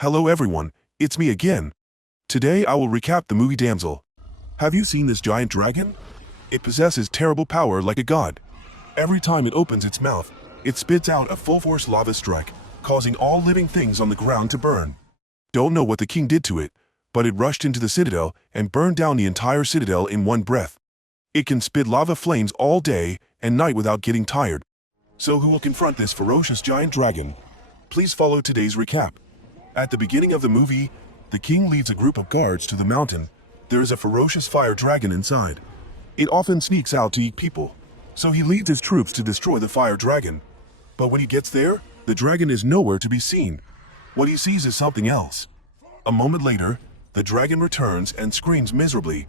Hello everyone, it's me again. Today I will recap the movie Damsel. Have you seen this giant dragon? It possesses terrible power like a god. Every time it opens its mouth, it spits out a full-force lava strike, causing all living things on the ground to burn. Don't know what the king did to it, but it rushed into the citadel and burned down the entire citadel in one breath. It can spit lava flames all day and night without getting tired. So who will confront this ferocious giant dragon? Please follow today's recap. At the beginning of the movie, the king leads a group of guards to the mountain. There is a ferocious fire dragon inside. It often sneaks out to eat people, so he leads his troops to destroy the fire dragon. But when he gets there, the dragon is nowhere to be seen. What he sees is something else. A moment later, the dragon returns and screams miserably.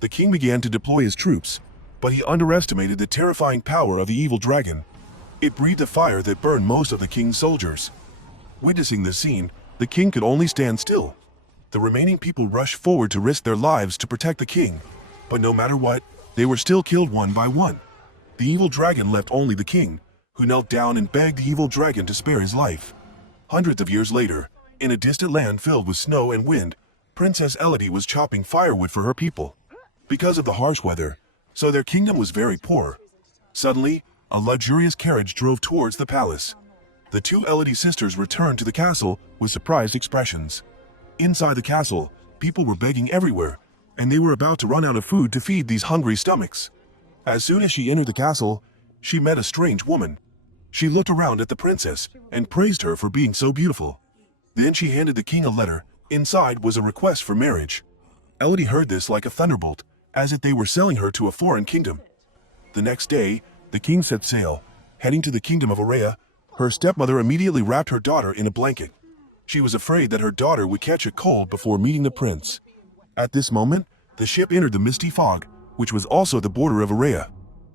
The king began to deploy his troops, but he underestimated the terrifying power of the evil dragon. It breathed a fire that burned most of the king's soldiers. Witnessing this scene, the king could only stand still. The remaining people rushed forward to risk their lives to protect the king, but no matter what, they were still killed one by one. The evil dragon left only the king, who knelt down and begged the evil dragon to spare his life. Hundreds of years later, in a distant land filled with snow and wind, Princess Elodie was chopping firewood for her people. Because of the harsh weather, so their kingdom was very poor. Suddenly, a luxurious carriage drove towards the palace. The two Elodie sisters returned to the castle with surprised expressions. Inside the castle, people were begging everywhere, and they were about to run out of food to feed these hungry stomachs. As soon as she entered the castle, she met a strange woman. She looked around at the princess and praised her for being so beautiful. Then she handed the king a letter. Inside was a request for marriage. Elodie heard this like a thunderbolt, as if they were selling her to a foreign kingdom. The next day, the king set sail, heading to the kingdom of Araya. Her stepmother immediately wrapped her daughter in a blanket. She was afraid that her daughter would catch a cold before meeting the prince. At this moment, the ship entered the misty fog, which was also the border of Araya.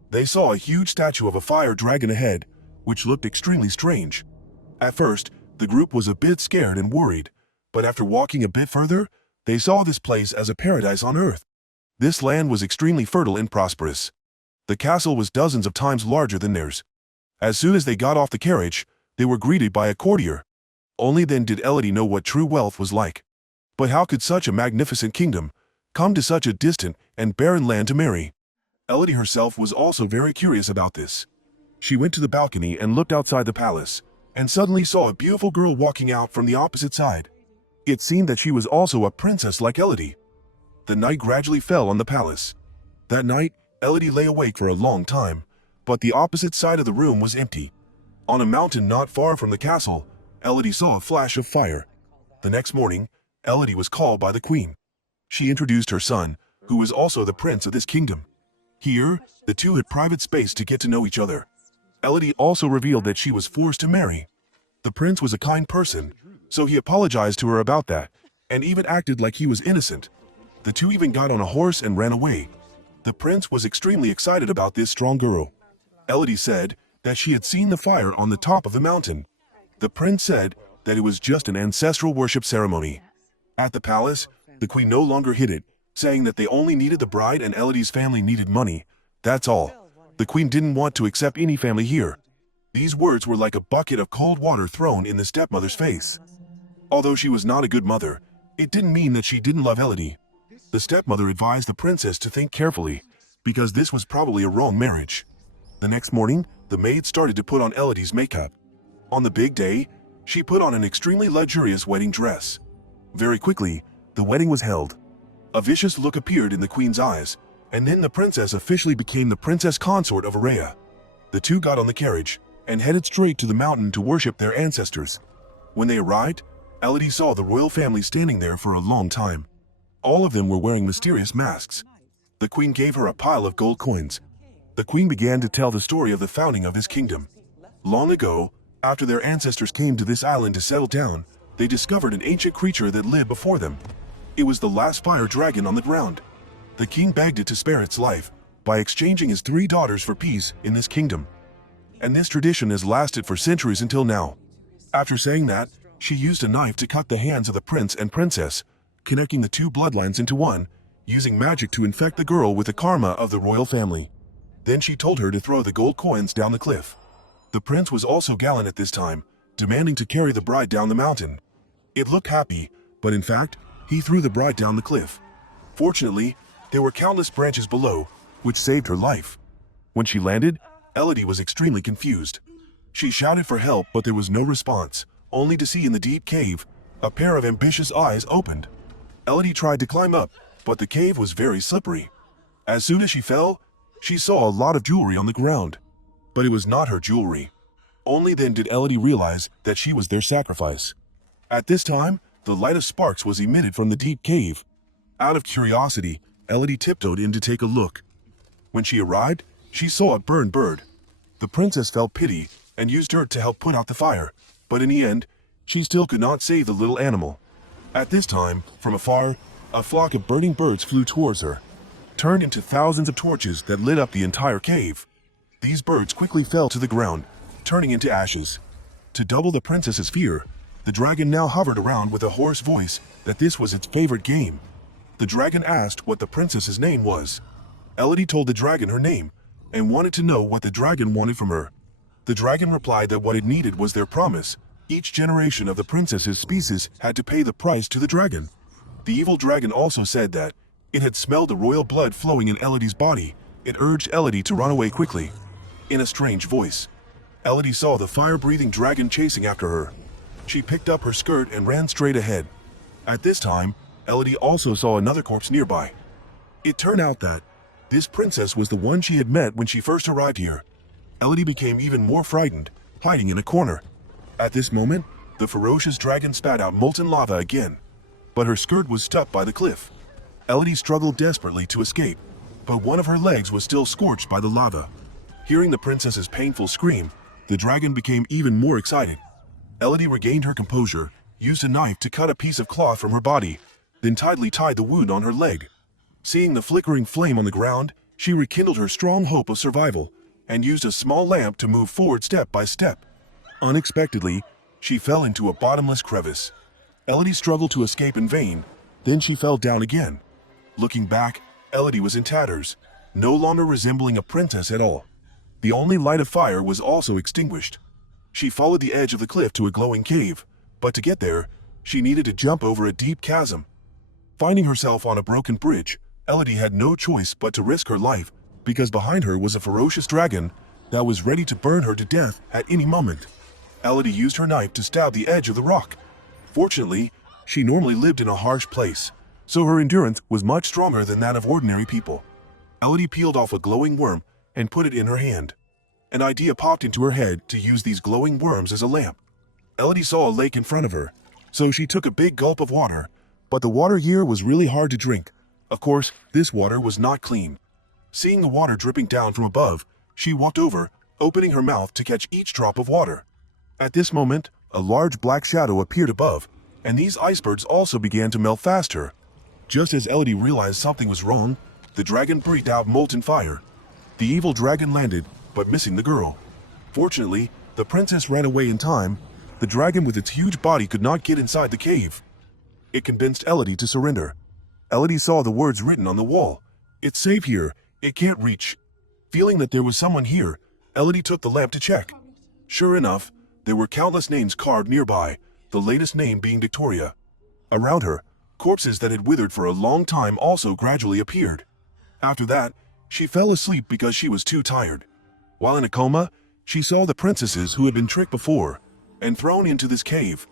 They saw a huge statue of a fire dragon ahead, which looked extremely strange. At first, the group was a bit scared and worried, but after walking a bit further, they saw this place as a paradise on earth. This land was extremely fertile and prosperous. The castle was dozens of times larger than theirs. As soon as they got off the carriage, they were greeted by a courtier. Only then did Elodie know what true wealth was like. But how could such a magnificent kingdom come to such a distant and barren land to marry? Elodie herself was also very curious about this. She went to the balcony and looked outside the palace, and suddenly saw a beautiful girl walking out from the opposite side. It seemed that she was also a princess like Elodie. The night gradually fell on the palace. That night, Elodie lay awake for a long time, but the opposite side of the room was empty. On a mountain not far from the castle, Elodie saw a flash of fire. The next morning, Elodie was called by the queen. She introduced her son, who was also the prince of this kingdom. Here, the two had private space to get to know each other. Elodie also revealed that she was forced to marry. The prince was a kind person, so he apologized to her about that, and even acted like he was innocent. The two even got on a horse and ran away. The prince was extremely excited about this strong girl. Elodie said that she had seen the fire on the top of the mountain. The prince said that it was just an ancestral worship ceremony. At the palace, the queen no longer hid it, saying that they only needed the bride and Elodie's family needed money. That's all. The queen didn't want to accept any family here. These words were like a bucket of cold water thrown in the stepmother's face. Although she was not a good mother, it didn't mean that she didn't love Elodie. The stepmother advised the princess to think carefully, because this was probably a wrong marriage. The next morning, the maid started to put on Elodie's makeup. On the big day, she put on an extremely luxurious wedding dress. Very quickly, the wedding was held. A vicious look appeared in the queen's eyes, and then the princess officially became the princess consort of Araya. The two got on the carriage and headed straight to the mountain to worship their ancestors. When they arrived, Elodie saw the royal family standing there for a long time. All of them were wearing mysterious masks. The queen gave her a pile of gold coins. The queen began to tell the story of the founding of his kingdom. Long ago, after their ancestors came to this island to settle down, they discovered an ancient creature that lived before them. It was the last fire dragon on the ground. The king begged it to spare its life by exchanging his 3 daughters for peace in this kingdom. And this tradition has lasted for centuries until now. After saying that, she used a knife to cut the hands of the prince and princess, connecting the 2 bloodlines into one, using magic to infect the girl with the karma of the royal family. Then she told her to throw the gold coins down the cliff. The prince was also gallant at this time, demanding to carry the bride down the mountain. It looked happy, but in fact, he threw the bride down the cliff. Fortunately, there were countless branches below, which saved her life. When she landed, Elodie was extremely confused. She shouted for help, but there was no response, only to see in the deep cave, a pair of ambitious eyes opened. Elodie tried to climb up, but the cave was very slippery. As soon as she fell, she saw a lot of jewelry on the ground. But it was not her jewelry. Only then did Elodie realize that she was their sacrifice. At this time, the light of sparks was emitted from the deep cave. Out of curiosity, Elodie tiptoed in to take a look. When she arrived, she saw a burned bird. The princess felt pity and used dirt to help put out the fire, but in the end, she still could not save the little animal. At this time, from afar, a flock of burning birds flew towards her, turned into thousands of torches that lit up the entire cave. These birds quickly fell to the ground, turning into ashes. To double the princess's fear, the dragon now hovered around with a hoarse voice that this was its favorite game. The dragon asked what the princess's name was. Elodie told the dragon her name and wanted to know what the dragon wanted from her. The dragon replied that what it needed was their promise. Each generation of the princess's species had to pay the price to the dragon. The evil dragon also said that it had smelled the royal blood flowing in Elodie's body. It urged Elodie to run away quickly. In a strange voice, Elodie saw the fire-breathing dragon chasing after her. She picked up her skirt and ran straight ahead. At this time, Elodie also saw another corpse nearby. It turned out that this princess was the one she had met when she first arrived here. Elodie became even more frightened, hiding in a corner. At this moment, the ferocious dragon spat out molten lava again, but her skirt was stuck by the cliff. Elodie struggled desperately to escape, but one of her legs was still scorched by the lava. Hearing the princess's painful scream, the dragon became even more excited. Elodie regained her composure, used a knife to cut a piece of cloth from her body, then tightly tied the wound on her leg. Seeing the flickering flame on the ground, she rekindled her strong hope of survival and used a small lamp to move forward step by step. Unexpectedly, she fell into a bottomless crevice. Elodie struggled to escape in vain, then she fell down again. Looking back, Elodie was in tatters, no longer resembling a princess at all. The only light of fire was also extinguished. She followed the edge of the cliff to a glowing cave, but to get there, she needed to jump over a deep chasm. Finding herself on a broken bridge, Elodie had no choice but to risk her life, because behind her was a ferocious dragon that was ready to burn her to death at any moment. Elodie used her knife to stab the edge of the rock. Fortunately, she normally lived in a harsh place, so her endurance was much stronger than that of ordinary people. Elodie peeled off a glowing worm and put it in her hand. An idea popped into her head to use these glowing worms as a lamp. Elodie saw a lake in front of her, so she took a big gulp of water, but the water here was really hard to drink. Of course, this water was not clean. Seeing the water dripping down from above, she walked over, opening her mouth to catch each drop of water. At this moment, a large black shadow appeared above, and these icebergs also began to melt faster. Just as Elodie realized something was wrong, the dragon breathed out molten fire. The evil dragon landed, but missing the girl. Fortunately, the princess ran away in time. The dragon with its huge body could not get inside the cave. It convinced Elodie to surrender. Elodie saw the words written on the wall. "It's safe here. It can't reach." Feeling that there was someone here, Elodie took the lamp to check. Sure enough, there were countless names carved nearby, the latest name being Victoria. Around her, corpses that had withered for a long time also gradually appeared. After that, she fell asleep because she was too tired. While in a coma, she saw the princesses who had been tricked before and thrown into this cave.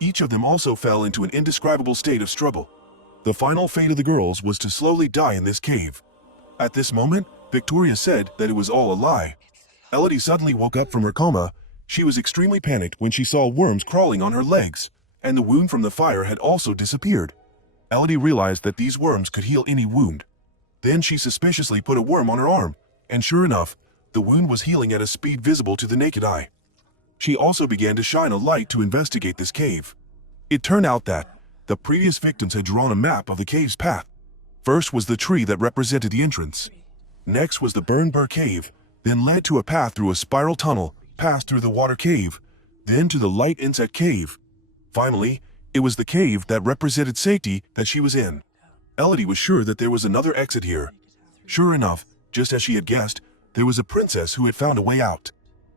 Each of them also fell into an indescribable state of struggle. The final fate of the girls was to slowly die in this cave. At this moment, Victoria said that it was all a lie. Elodie suddenly woke up from her coma. She was extremely panicked when she saw worms crawling on her legs, and the wound from the fire had also disappeared. Elodie realized that these worms could heal any wound. Then she suspiciously put a worm on her arm, and sure enough, the wound was healing at a speed visible to the naked eye. She also began to shine a light to investigate this cave. It turned out that the previous victims had drawn a map of the cave's path. First was the tree that represented the entrance. Next was the burned bird cave, then led to a path through a spiral tunnel, passed through the water cave, then to the light insect cave. Finally, it was the cave that represented safety that she was in. Elodie was sure that there was another exit here. Sure enough, just as she had guessed, there was a princess who had found a way out.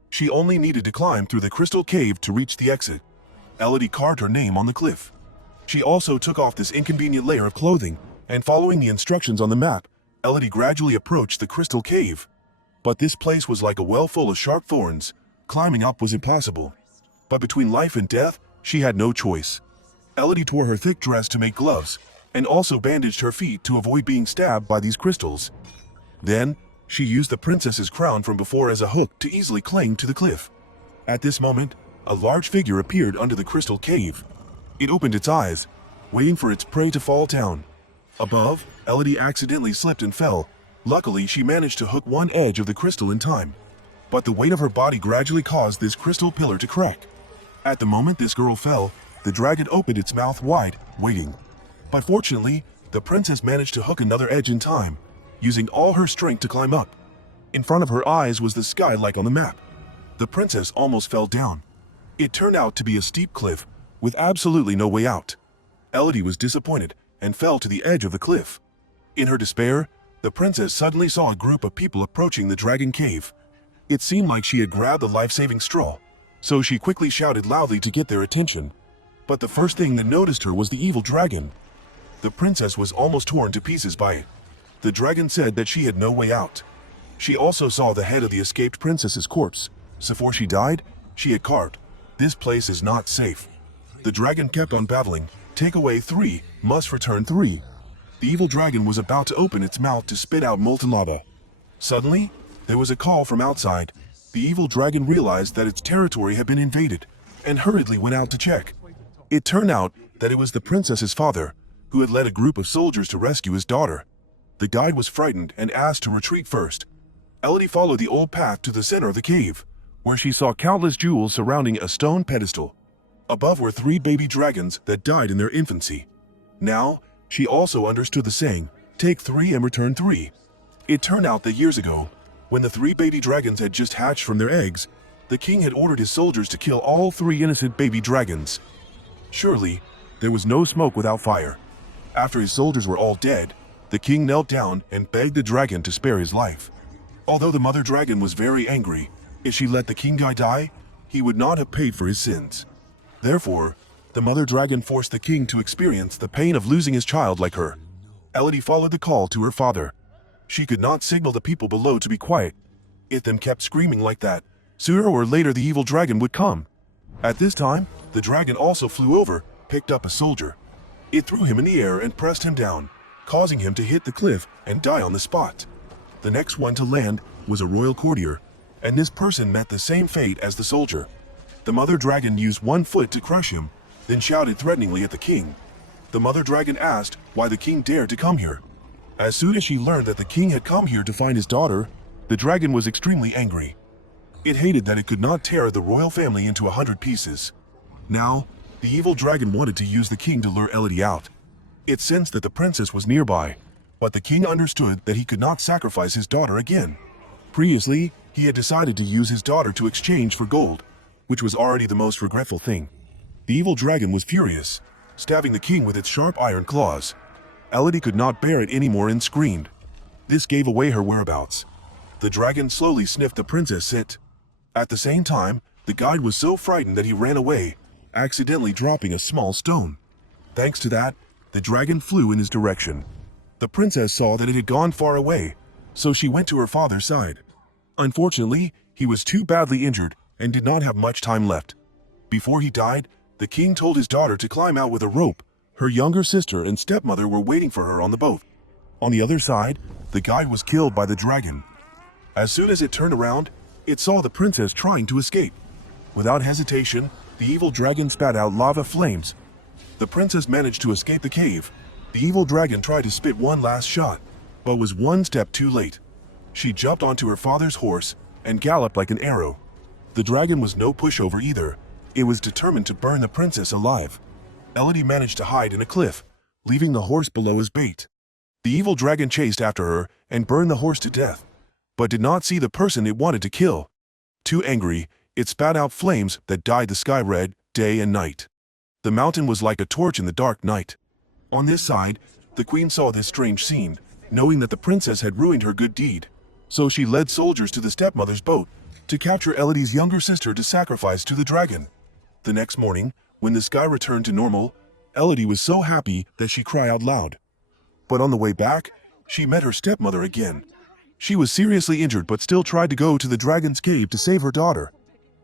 She only needed to climb through the crystal cave to reach the exit. Elodie carved her name on the cliff. She also took off this inconvenient layer of clothing, and following the instructions on the map, Elodie gradually approached the crystal cave. But this place was like a well full of sharp thorns. Climbing up was impossible. But between life and death, she had no choice. Elodie tore her thick dress to make gloves, and also bandaged her feet to avoid being stabbed by these crystals. Then, she used the princess's crown from before as a hook to easily cling to the cliff. At this moment, a large figure appeared under the crystal cave. It opened its eyes, waiting for its prey to fall down. Above, Elodie accidentally slipped and fell. Luckily, she managed to hook one edge of the crystal in time. But the weight of her body gradually caused this crystal pillar to crack. At the moment this girl fell, the dragon opened its mouth wide, waiting. But fortunately, the princess managed to hook another edge in time, using all her strength to climb up. In front of her eyes was the sky like on the map. The princess almost fell down. It turned out to be a steep cliff, with absolutely no way out. Elodie was disappointed and fell to the edge of the cliff. In her despair, the princess suddenly saw a group of people approaching the dragon cave. It seemed like she had grabbed the life-saving straw, so she quickly shouted loudly to get their attention. But the first thing that noticed her was the evil dragon. The princess was almost torn to pieces by it. The dragon said that she had no way out. She also saw the head of the escaped princess's corpse, so before she died, she had carved, "This place is not safe." The dragon kept on babbling, "Take away 3, must return 3. The evil dragon was about to open its mouth to spit out molten lava. Suddenly, there was a call from outside. The evil dragon realized that its territory had been invaded, and hurriedly went out to check. It turned out that it was the princess's father, who had led a group of soldiers to rescue his daughter. The guide was frightened and asked to retreat first. Elodie followed the old path to the center of the cave, where she saw countless jewels surrounding a stone pedestal. Above were 3 baby dragons that died in their infancy. Now, she also understood the saying, "Take 3 and return 3. It turned out that years ago, when the 3 baby dragons had just hatched from their eggs, the king had ordered his soldiers to kill all 3 innocent baby dragons. Surely, there was no smoke without fire. After his soldiers were all dead, the king knelt down and begged the dragon to spare his life. Although the mother dragon was very angry, if she let the king die, he would not have paid for his sins. Therefore, the mother dragon forced the king to experience the pain of losing his child like her. Elodie followed the call to her father. She could not signal the people below to be quiet. If them kept screaming like that, sooner or later the evil dragon would come. At this time, the dragon also flew over, picked up a soldier. It threw him in the air and pressed him down, causing him to hit the cliff and die on the spot. The next one to land was a royal courtier, and this person met the same fate as the soldier. The mother dragon used one foot to crush him, then shouted threateningly at the king. The mother dragon asked why the king dared to come here. As soon as she learned that the king had come here to find his daughter, the dragon was extremely angry. It hated that it could not tear the royal family into 100 pieces. Now, the evil dragon wanted to use the king to lure Elodie out. It sensed that the princess was nearby, but the king understood that he could not sacrifice his daughter again. Previously, he had decided to use his daughter to exchange for gold, which was already the most regretful thing. The evil dragon was furious, stabbing the king with its sharp iron claws. Elodie could not bear it anymore and screamed. This gave away her whereabouts. The dragon slowly sniffed the princess scent. At the same time, the guide was so frightened that he ran away, accidentally dropping a small stone. Thanks to that, the dragon flew in his direction. The princess saw that it had gone far away, so she went to her father's side. Unfortunately, he was too badly injured and did not have much time left. Before he died, the king told his daughter to climb out with a rope. Her younger sister and stepmother were waiting for her on the boat. On the other side, the guide was killed by the dragon. As soon as it turned around, it saw the princess trying to escape. Without hesitation, the evil dragon spat out lava flames. The princess managed to escape the cave. The evil dragon tried to spit one last shot, but was one step too late. She jumped onto her father's horse and galloped like an arrow. The dragon was no pushover either. It was determined to burn the princess alive. Elodie managed to hide in a cliff, leaving the horse below as bait. The evil dragon chased after her and burned the horse to death, but did not see the person it wanted to kill. Too angry, it spat out flames that dyed the sky red, day and night. The mountain was like a torch in the dark night. On this side, the queen saw this strange scene, knowing that the princess had ruined her good deed. So she led soldiers to the stepmother's boat to capture Elodie's younger sister to sacrifice to the dragon. The next morning, When the sky returned to normal, Elodie was so happy that she cried out loud. But on the way back, she met her stepmother again. She was seriously injured but still tried to go to the dragon's cave to save her daughter.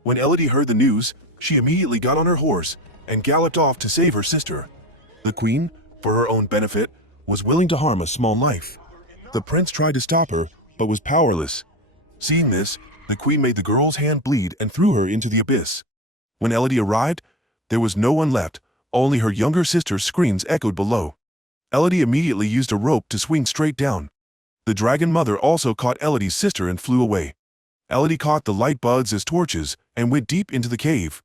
When Elodie heard the news, she immediately got on her horse and galloped off to save her sister. The queen, for her own benefit, was willing to harm a small life. The prince tried to stop her, but was powerless. Seeing this, the queen made the girl's hand bleed and threw her into the abyss. When Elodie arrived, there was no one left, only her younger sister's screams echoed below. Elodie immediately used a rope to swing straight down. The dragon mother also caught Elodie's sister and flew away. Elodie caught the light bugs as torches and went deep into the cave.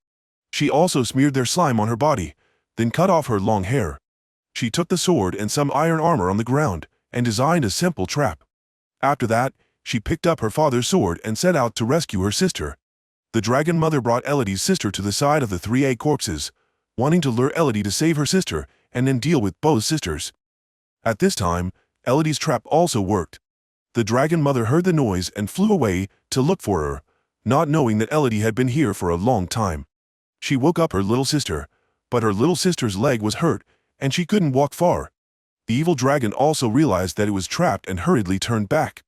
She also smeared their slime on her body, then cut off her long hair. She took the sword and some iron armor on the ground and designed a simple trap. After that, she picked up her father's sword and set out to rescue her sister. The dragon mother brought Elodie's sister to the side of the 3 egg corpses, wanting to lure Elodie to save her sister and then deal with both sisters. At this time, Elodie's trap also worked. The dragon mother heard the noise and flew away to look for her, not knowing that Elodie had been here for a long time. She woke up her little sister, but her little sister's leg was hurt and she couldn't walk far. The evil dragon also realized that it was trapped and hurriedly turned back.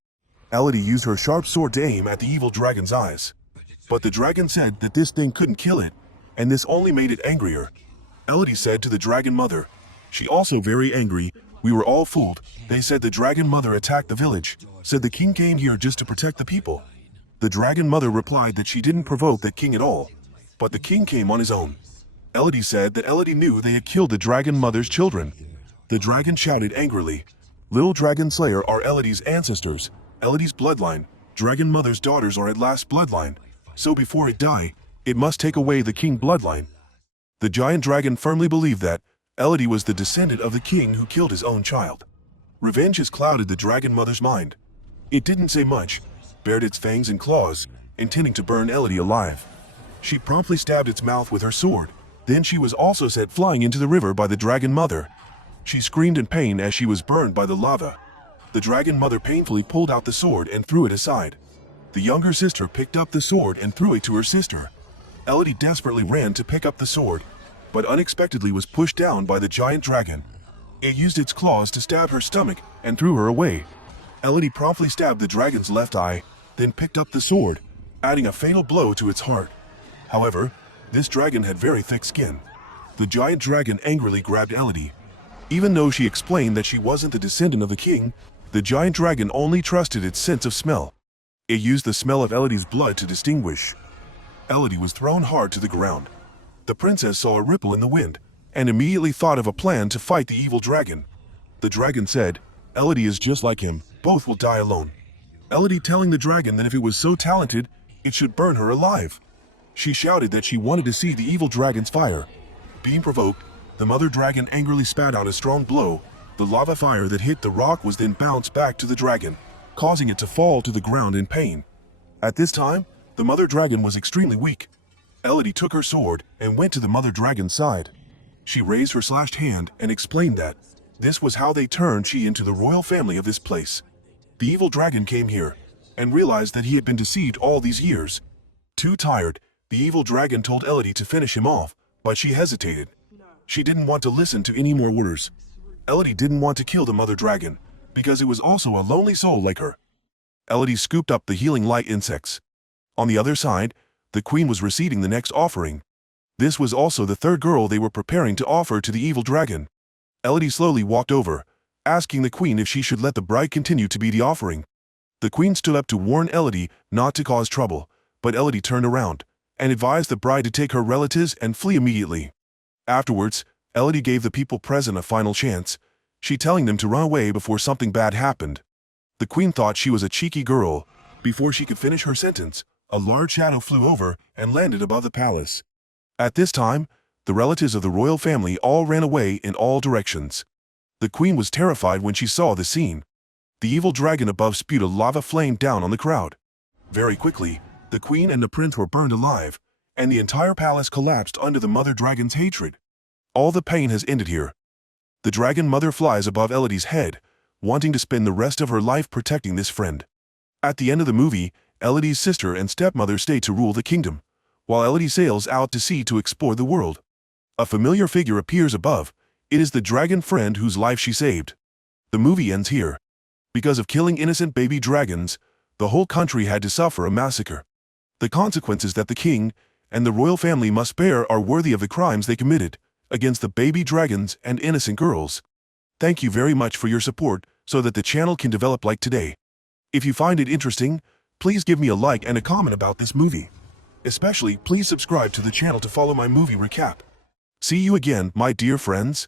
Elodie used her sharp sword to aim at the evil dragon's eyes. But the dragon said that this thing couldn't kill it, and this only made it angrier. Elodie said to the dragon mother, she also very angry, we were all fooled. They said the dragon mother attacked the village, said the king came here just to protect the people. The dragon mother replied that she didn't provoke the king at all, but the king came on his own. Elodie said that Elodie knew they had killed the dragon mother's children. The dragon shouted angrily, little dragon slayer are Elodie's ancestors, Elodie's bloodline, dragon mother's daughters are at last bloodline, so before it die, it must take away the king bloodline. The giant dragon firmly believed that Elodie was the descendant of the king who killed his own child. Revenge has clouded the dragon mother's mind. It didn't say much, bared its fangs and claws, intending to burn Elodie alive. She promptly stabbed its mouth with her sword, then she was also set flying into the river by the dragon mother. She screamed in pain as she was burned by the lava. The dragon mother painfully pulled out the sword and threw it aside. The younger sister picked up the sword and threw it to her sister. Elodie desperately ran to pick up the sword, but unexpectedly was pushed down by the giant dragon. It used its claws to stab her stomach and threw her away. Elodie promptly stabbed the dragon's left eye, then picked up the sword, adding a fatal blow to its heart. However, this dragon had very thick skin. The giant dragon angrily grabbed Elodie. Even though she explained that she wasn't the descendant of the king, the giant dragon only trusted its sense of smell. It used the smell of Elodie's blood to distinguish. Elodie was thrown hard to the ground. The princess saw a ripple in the wind and immediately thought of a plan to fight the evil dragon. The dragon said, Elodie is just like him, both will die alone. Elodie telling the dragon that if it was so talented, it should burn her alive. She shouted that she wanted to see the evil dragon's fire. Being provoked, the mother dragon angrily spat out a strong blow. The lava fire that hit the rock was then bounced back to the dragon, causing it to fall to the ground in pain. At this time, the mother dragon was extremely weak. Elodie took her sword and went to the mother dragon's side. She raised her slashed hand and explained that this was how they turned she into the royal family of this place. The evil dragon came here and realized that he had been deceived all these years. Too tired, the evil dragon told Elodie to finish him off, but she hesitated. She didn't want to listen to any more orders. Elodie didn't want to kill the mother dragon, because it was also a lonely soul like her. Elodie scooped up the healing light insects. On the other side, the queen was receiving the next offering. This was also the third girl they were preparing to offer to the evil dragon. Elodie slowly walked over, asking the queen if she should let the bride continue to be the offering. The queen stood up to warn Elodie not to cause trouble, but Elodie turned around and advised the bride to take her relatives and flee immediately. Afterwards, Elodie gave the people present a final chance, she telling them to run away before something bad happened. The queen thought she was a cheeky girl. Before she could finish her sentence, a large shadow flew over and landed above the palace. At this time, the relatives of the royal family all ran away in all directions. The queen was terrified when she saw the scene. The evil dragon above spewed a lava flame down on the crowd. Very quickly, the queen and the prince were burned alive, and the entire palace collapsed under the mother dragon's hatred. All the pain has ended here. The dragon mother flies above Elodie's head, wanting to spend the rest of her life protecting this friend. At the end of the movie, Elodie's sister and stepmother stay to rule the kingdom, while Elodie sails out to sea to explore the world. A familiar figure appears above. It is the dragon friend whose life she saved. The movie ends here. Because of killing innocent baby dragons, the whole country had to suffer a massacre. The consequences that the king and the royal family must bear are worthy of the crimes they committed against the baby dragons and innocent girls. Thank you very much for your support so that the channel can develop like today. If you find it interesting, please give me a like and a comment about this movie. Especially, please subscribe to the channel to follow my movie recap. See you again, my dear friends.